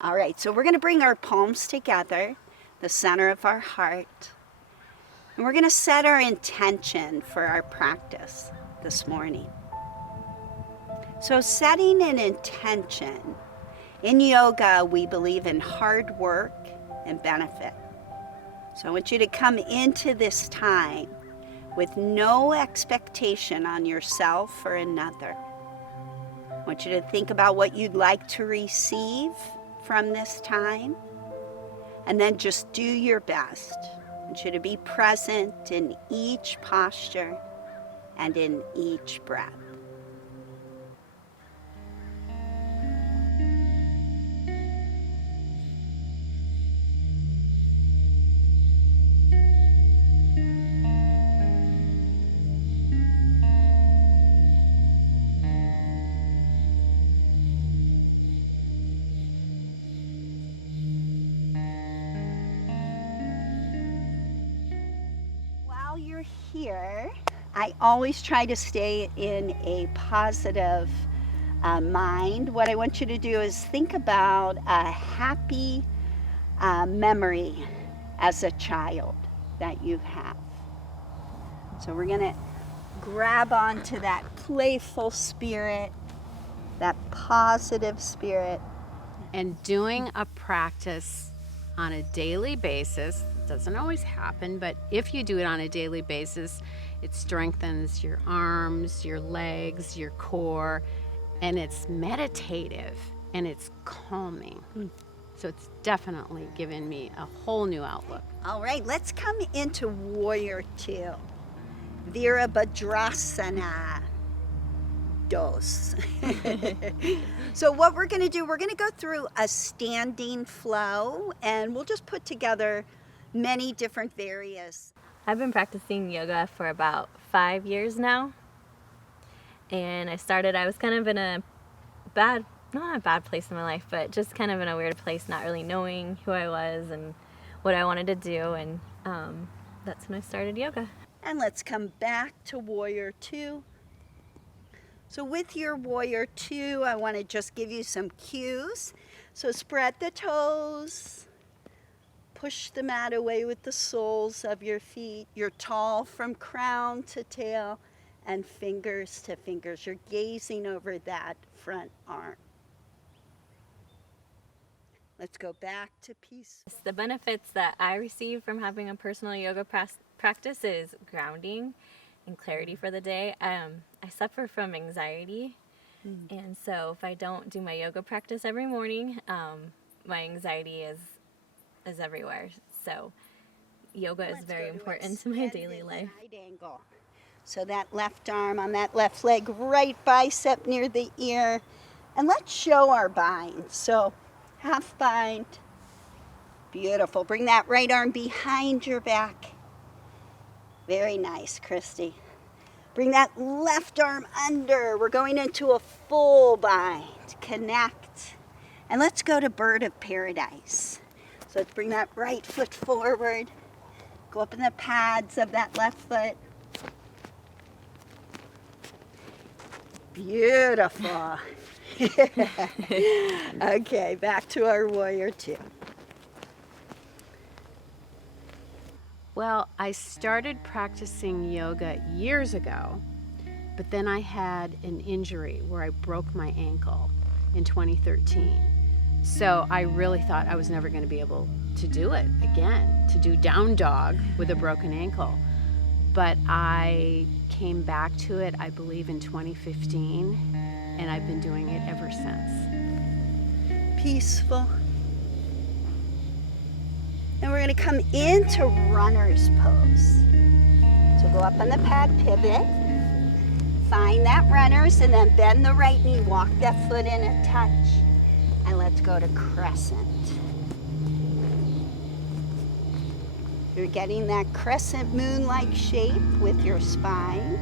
All right, so we're going to bring our palms together, the center of our heart, and we're going to set our intention for our practice this morning. So setting an intention, in yoga we believe in hard work and benefit. So I want you to come into this time with no expectation on yourself or another. I want you to think about what you'd like to receive from this time, and then just do your best. I want you to be present in each posture and in each breath. While you're here, I always try to stay in a positive mind. What I want you to do is think about a happy memory as a child that you have. So we're going to grab onto that playful spirit, that positive spirit. And doing a practice on a daily basis, doesn't always happen, but if you do it on a daily basis, it strengthens your arms, your legs, your core, and it's meditative and it's calming. So it's definitely given me a whole new outlook. All right, let's come into Warrior Two. Virabhadrasana. Dos. So what we're going to do, we're going to go through a standing flow, and we'll just put together many different various. I've been practicing yoga for about 5 years now. And I was kind of in a not a bad place in my life, but just kind of in a weird place, not really knowing who I was and what I wanted to do. And that's when I started yoga. And let's come back to Warrior Two. So with your Warrior Two, I want to just give you some cues. So spread the toes. Push the mat away with the soles of your feet. You're tall from crown to tail and fingers to fingers. You're gazing over that front arm. Let's go back to peace. The benefits that I receive from having a personal yoga practice is grounding and clarity for the day. I suffer from anxiety, and so if I don't do my yoga practice every morning, my anxiety is everywhere. So yoga is very important to my daily life. Right angle. So that left arm on that left leg, right bicep near the ear. And let's show our bind. So half bind. Beautiful. Bring that right arm behind your back. Very nice, Christy. Bring that left arm under. We're going into a full bind. Connect. And let's go to Bird of Paradise. So let's bring that right foot forward. Go up in the pads of that left foot. Beautiful. Okay, back to our Warrior Two. Well, I started practicing yoga years ago, but then I had an injury where I broke my ankle in 2013. So I really thought I was never going to be able to do it again, to do down dog with a broken ankle. But I came back to it, I believe, in 2015, and I've been doing it ever since. Peaceful. And we're going to come into runner's pose. So go up on the pad, pivot. Find that runner's, and then bend the right knee. Walk that foot in a touch. And let's go to crescent. You're getting that crescent moon-like shape with your spine.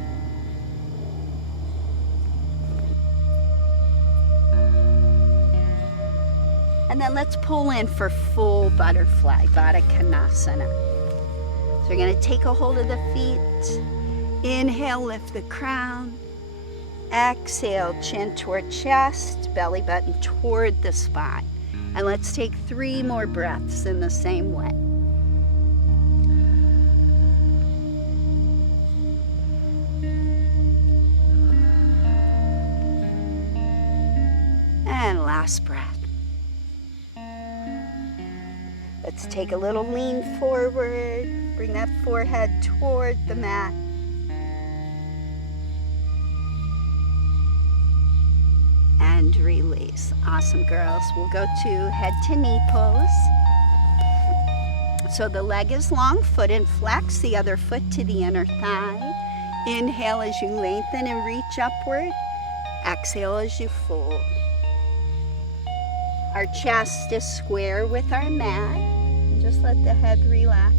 And then let's pull in for full butterfly, Vada Kanasana. So we're going to take a hold of the feet. Inhale, lift the crown. Exhale, chin toward chest, belly button toward the spine. And let's take 3 more breaths in the same way. And last breath. Let's take a little lean forward. Bring that forehead toward the mat. And release. Awesome, girls. We'll go to head to knee pose. So the leg is long, foot and flex, the other foot to the inner thigh. Inhale as you lengthen and reach upward. Exhale as you fold. Our chest is square with our mat. And just let the head relax.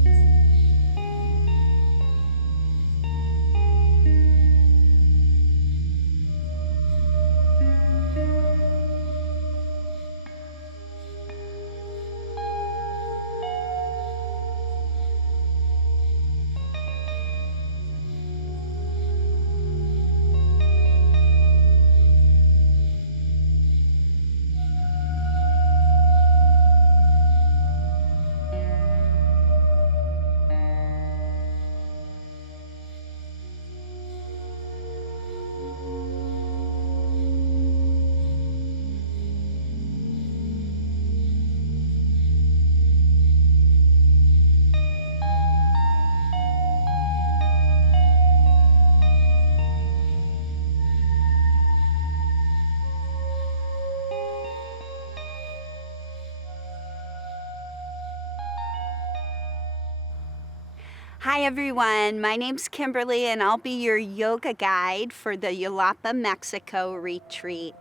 Hi everyone, my name's Kimberly and I'll be your yoga guide for the Yelapa, Mexico retreat.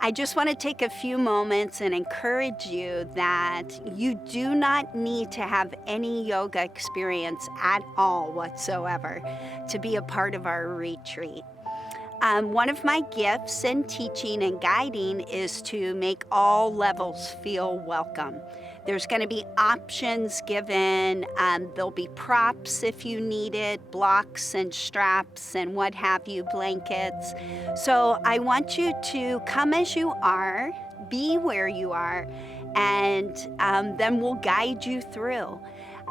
I just want to take a few moments and encourage you that you do not need to have any yoga experience at all whatsoever to be a part of our retreat. One of my gifts in teaching and guiding is to make all levels feel welcome. There's going to be options given. There'll be props if you need it, blocks and straps and what have you, blankets. So I want you to come as you are, be where you are, and then we'll guide you through.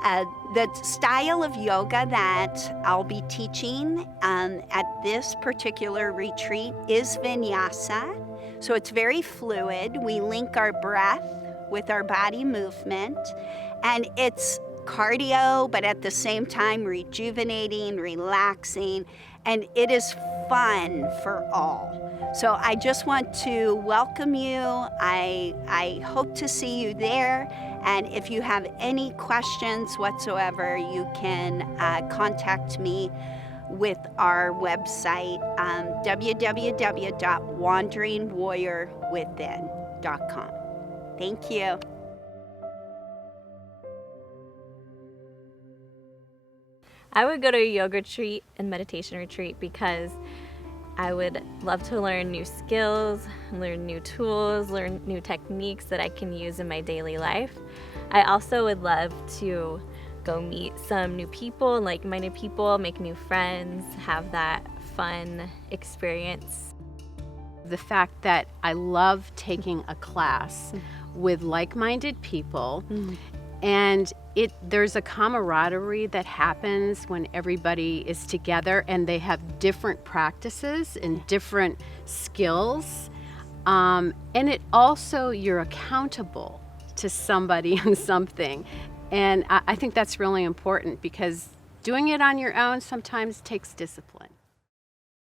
The style of yoga that I'll be teaching at this particular retreat is vinyasa. So it's very fluid. We link our breath with our body movement, and it's cardio, but at the same time rejuvenating, relaxing, and it is fun for all. So I just want to welcome you. I hope to see you there, and if you have any questions whatsoever, you can contact me with our website, www.wanderingwarriorwithin.com. Thank you. I would go to a yoga retreat and meditation retreat because I would love to learn new skills, learn new tools, learn new techniques that I can use in my daily life. I also would love to go meet some new people, like-minded people, make new friends, have that fun experience. The fact that I love taking a class with like-minded people, and there's a camaraderie that happens when everybody is together and they have different practices and different skills, and it also, you're accountable to somebody and something, and I think that's really important because doing it on your own sometimes takes discipline.